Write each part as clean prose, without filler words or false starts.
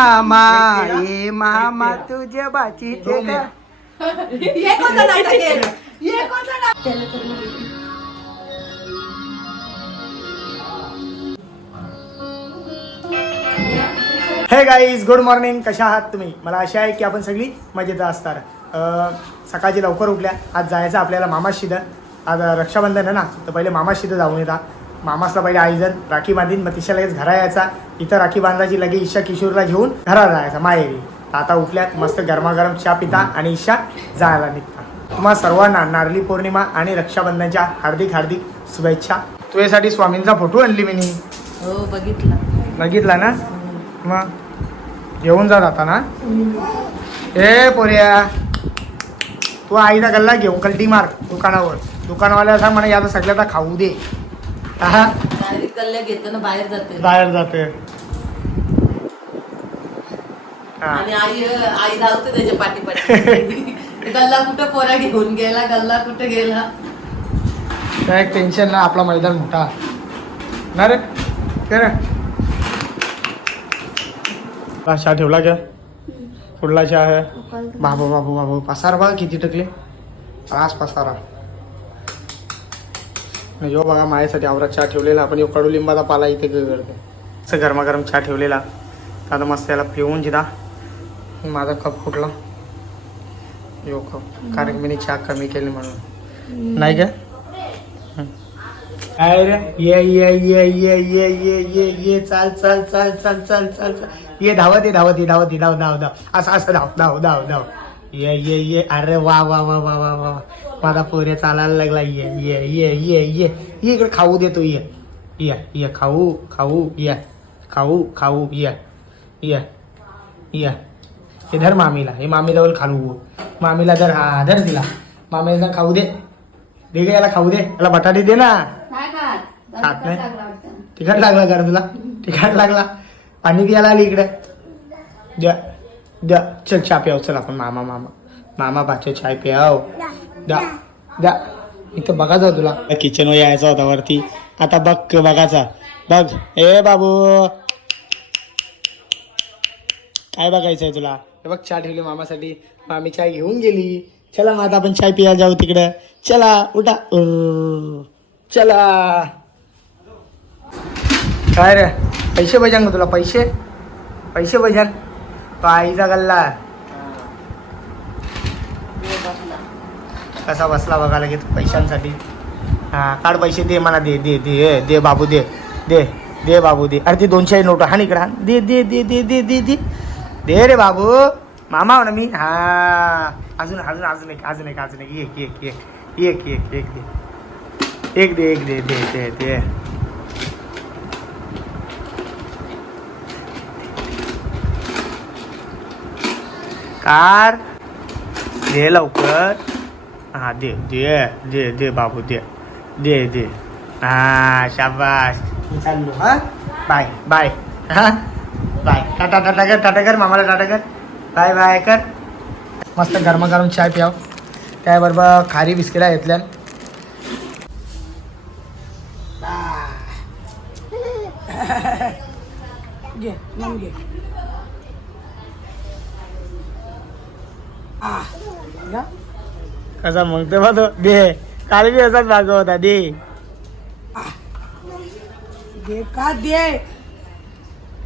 मामा ये मामा तुझ्या बाचीचे का ये कोणतं नाटक आहे? ये कोणतं नाटक? हे गाईज गुड मॉर्निंग. कशा आहात तुम्ही? मला आशा आहे की आपण सगळी मजेत असणार. सकाळची लवकर उठल्या. आज जायचं आपल्याला मामाशीद. आज रक्षाबंधन आहे ना, तर पहिले मामाशीद जाऊन येता. मामासला पहिले आईजण राखी बांधीन, मग तिच्या लगेच घरा यायचा. इथं राखी बांधायची, लगेच ईशा किशोरला घेऊन घरा जायचा माहेरी. आता उठल्यात मस्त गरमागरम चहा पिता आणि ईशा जायला निघता. तुम्हा सर्वांना नारळी पौर्णिमा आणि रक्षाबंधनच्या हार्दिक हार्दिक शुभेच्छा. तुझ्यासाठी स्वामींचा फोटो आणली मी. हो बघितला ना. मग घेऊन जात आता ना. ए पोऱ्या, तू आईचा गल्ला घेऊन कल्टी मार दुकानावर. दुकानवाल्याला सांग म्हणा याचा सगळ्याचा खाऊ दे. कल्ल्या घेतो ना, बाहेर जाते. आणि आई धावते त्याच्या पाठी गल्ला कुठं पोरा घेऊन गेला, गल्ला कुठं गेला. काय टेन्शन ना, आपला मैदान मोठा ना रे. चहा ठेवला क्या? कुठला चहा आहे? बाबू बाबू बाबू पसार बघा किती टकले. रास पसारा. यो बघा माझ्यासाठी आवरा चहा ठेवलेला. आपण यो कडुलिंबाचा पाला इथे करते. असं गरमागरम चहा ठेवलेला. आता मस्त त्याला पिऊन जिदा. माझा कप फुटला. यो कप कारण मी चहा कमी केली म्हणून. नाही का? काय रे? ये ये ये ये ये ये ये ये चाल चाल चाल चाल चाल चाल चाल. ये धावत ये धावत ये धावत ये धाव धाव धाव असं असं धाव धाव धाव धाव. ये ये ये. अरे वा वा वा वा वा वा. माझा पोऱ्या चालायला लागला. ये ये ये ये ये ये इकडे खाऊ देतो. ये ये ये खाऊ खाऊ. ये खाऊ खाऊ. ये ये ये. हे धर मामीला. हे मामीला बोल खाऊ. मामीला धर. हा धर तिला. मामीला खाऊ दे. दे ग याला खाऊ दे. याला बटाटे दे ना. खात नाही. तिखट लागला का तुला? तिखट लागला. पाणी प्यायला आली इकडे. द्या द्या. चल चहा प्याव. चल आपण मामा मामा मामा बाचे चाय प्याव. द्या द्या. इथं बघायचं तुला किचनवर यायचा होता वरती. आता बघ बघायचा. बघ ए बाबू काय बघायचंय तुला? हे बघ चहा ठेवली मामासाठी. मामी चाय घेऊन गेली. चला मग आता आपण चाय प्यायला जाऊ तिकडं. चला उठा. चला. काय रे पैसे बजान का तुला? पैसे पैसे बजान. तो आईचा गल्ला कसा बसला बघा लगेच पैशांसाठी. हा काढ पैसे. दे मला. दे दे दे दे बाबू. दे दे दे बाबू दे. अरे ते 200 नोट हा इकडे. दे दे दे दे दे दे दे दे रे बाबू. मामा हो ना मी. हा अजून अजून अजून एक अजून एक अजून एक. एक एक एक एक एक एक दे. एक दे एक दे दे दे दे. कार दे लवकर. हा दे दे दे दे बाबू. दे दे दे. हा शाबास. चाललो. हा बाय बाय. हा बाय. टाटा टाटा कर. टाटा कर मामाला. टाटा कर. बाय बाय कर. मस्त गरमागरम चाय प्याव. त्याबरोबर खारी बिस्किटा घेतल्या. घे मग घे. कसा मगतो बा तो. दे. काल बी असाच भाग होता. दे दे का दे.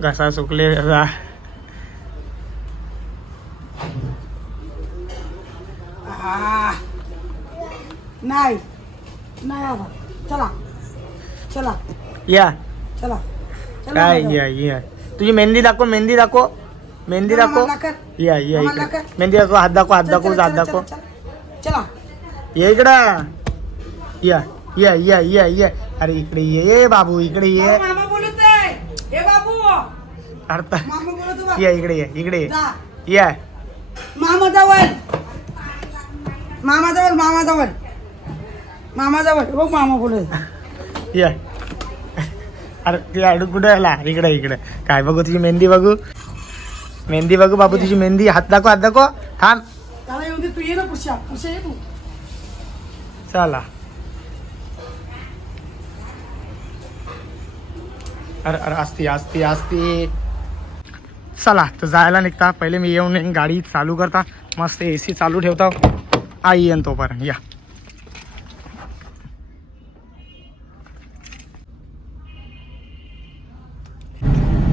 घसा सुकले जरा. नाही नाही बाबा. चला चला या. चला काय या या. तुझी मेहंदी दाखव. मेहंदी दाखव. मेहंदी दाखव. या या इकडे. मेहंदी दाखव. हात दाखव. हात दाखव. हात दाखव. चला ये इकडं. या या या या या. अरे इकडे ये बाबू. इकडे ये. मामा बोलत आहे. हे बाबू अर्थ. मामा बोलत. या इकडे ये. इकडे ये. या मामा जवळ. मामा जवळ. मामा जवळ. मामा जवळ. बघ मामा बोलत. या. अरे ती अडू कुठे आला? इकडे इकडे. काय बघू तुझी मेहंदी बघू. मेहंदी बघू बाबू तुझी मेहंदी. हात दाखव. हात दाखव. थांब. तू ये ना. पुष्या पुष्या ये तू. चला. अरे अरे असती असती असती. चला तर जायला निघता. पहिले मी येऊन गाडी चालू करता, मस्त AC चालू ठेवता. आई येईन तोपर्यंत. या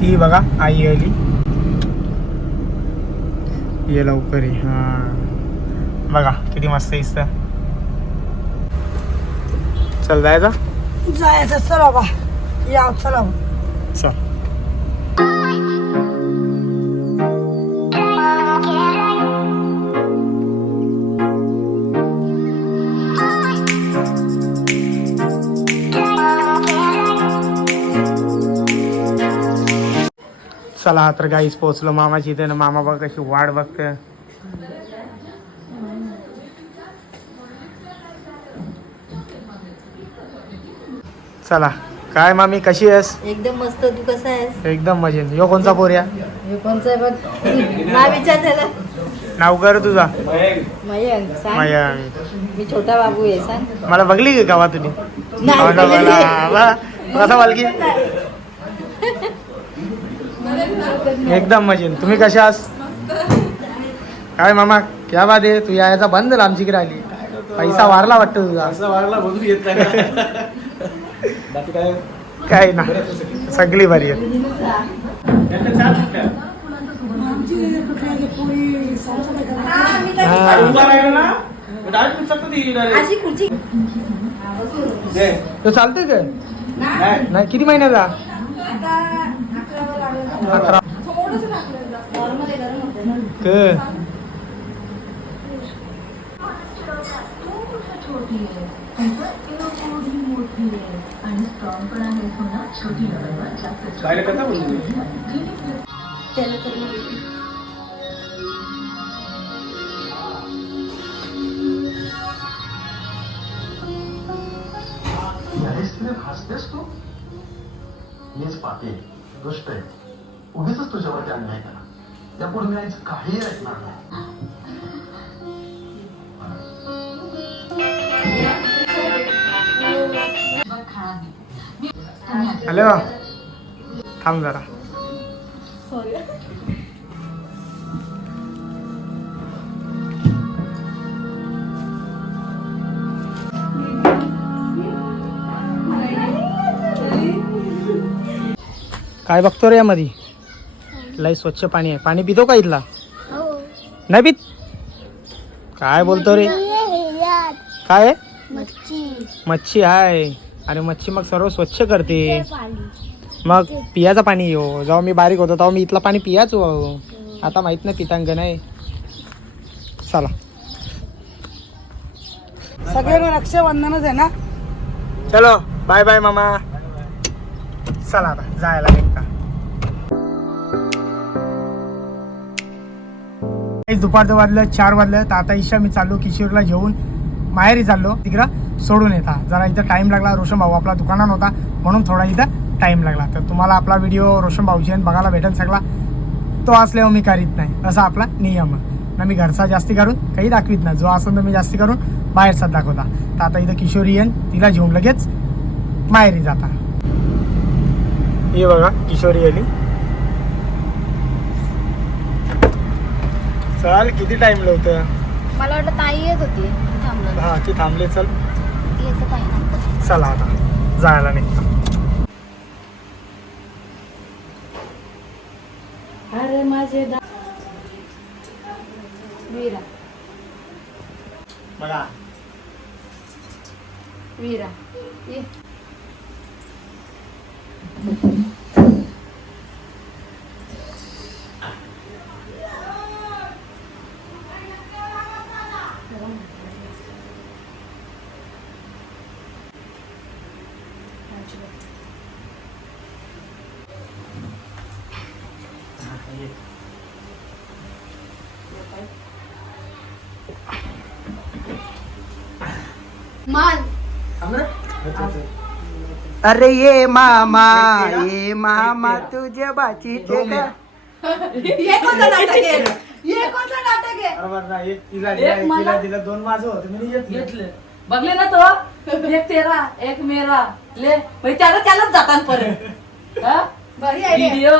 ती बघा आई आली. ये लवकर ये. हां बघा किती मस्त दिसत. चल जायचं चला बा या चला. चल. चला तर गाईस पोहोचलो मामाची इथे ना. मामा बघ कशी वाट बघते. चला काय मामी कशी आहेस? एकदम मस्त. तू कसा आहेस? एकदम मजेत. यो कोणचा पोर्या? हे कोणचं आहे बघ. नाव विचार त्याला. नाव कर तुझा. मयंक. सांग. मयंक. मी छोटा बाबू आहे. सांग. मला बघली का गावात तुम्ही? नाही बघितली. कसा बघली? एकदम मजेत. तुम्ही कशा आहात? काय मामा क्या बात आहे. तू यायचा बंद झाला आमच्याकडे आली. पैसा वारला वाटतं तुझा. काय ना सगळी बरी आहे. तो चालतंय का? नाही किती महिन्याचा? 11. हसतेस तू? मीच पापी दुष्ट आहे. उगीच तुझ्यावरती अन्याय करा. त्यापुढे मी आईचं काही ऐकणार नाही. हॅलो थांब जरा. काय बघतो रे यामध्ये? लय स्वच्छ पाणी आहे. पाणी पितो का इथला? नाही पित. काय बोलतो रे? काय मच्छी आहे. अरे मच्छी मग सर्व स्वच्छ करते. मग पियाचं पाणी येऊ. जेव्हा मी बारीक होतो तेव्हा मी इथलं पाणी पियाचो. आता माहित नाही पितांग नाही. चला सगळ्यांना रक्षाबंधनच आहे ना. चलो बाय बाय मामा. चला आता जायला निघता. दुपारचं वाजलं 4 वाजलं. तर आता ईशा मी चाललो किशोरला घेऊन माहेरी चाललो. तिकडं सोडून येता. जरा इथं टाइम लागला. रोशन भाऊ आपला दुकानात होता म्हणून थोडा इथं टाइम लागला. तर तुम्हाला आपला व्हिडिओ रोशन भाऊची बघायला भेटेल सगळा. तो असल्यावर मी करीत नाही असा आपला नियम ना. मी घरचा जास्ती करून काही दाखवित नाही. जो असं तर मी जास्ती करून बाहेरचा दाखवता. तर आता इथं किशोरी येईन. तिला घेऊन लगेच माहेरी जाता. हे बघा किशोरी आली. चल किती टाइम लावतं. मला वाटलं ताई येत होती. थांबलो. हा ती थांबले. चल येतं ताई नंतर. चला आता जायला निघता. अरे माझे वीरा बघा वीरा ये. मान. अरे ये मामा तुझ्या बाची हे कोणतं नाटक आहे? हे कोणतं नाटक आहे? तिला 2 माझं होतं मी घेतलं. बघले ना तो. एक तेरा एक मेरा ले. त्यालाच जातात परत. बरी आहे रे. Video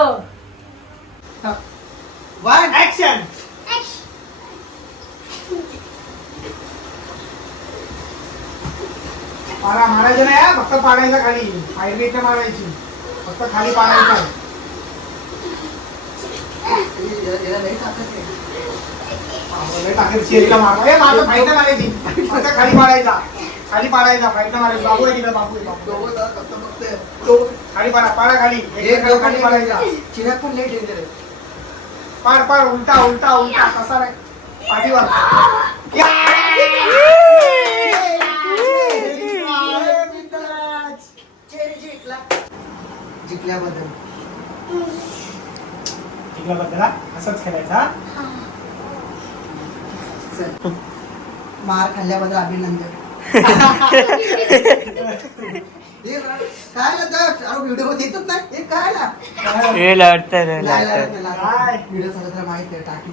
one action. पाडा मारायचं नाही हा, फक्त पाडायचं खाली. आयुर्वेद मारायची, फक्त खाली पाडायचं. शेरीला मारा. माझं फायदा मारायची, फक्त खाली पाडायचा. खाली पाडायचा, फायदा मारायचा. बाबू आहे तिकडे, बाबू आहे. खाली पाडा, पाडा खाली. खाली पाडायचा. चिराग पण लेट येते. पाड पाड, उलटा उलटा उलटा. कसा रे पाठीवर. जिंकल्याबद्दल जिंकल्याबद्दल असंच खेळायचा. मार खाल्ल्याबद्दल अभिनंदन. काय ना व्हिडिओ मध्ये येतच नाही. काय ना काय व्हिडिओ माहिती आहे टाकी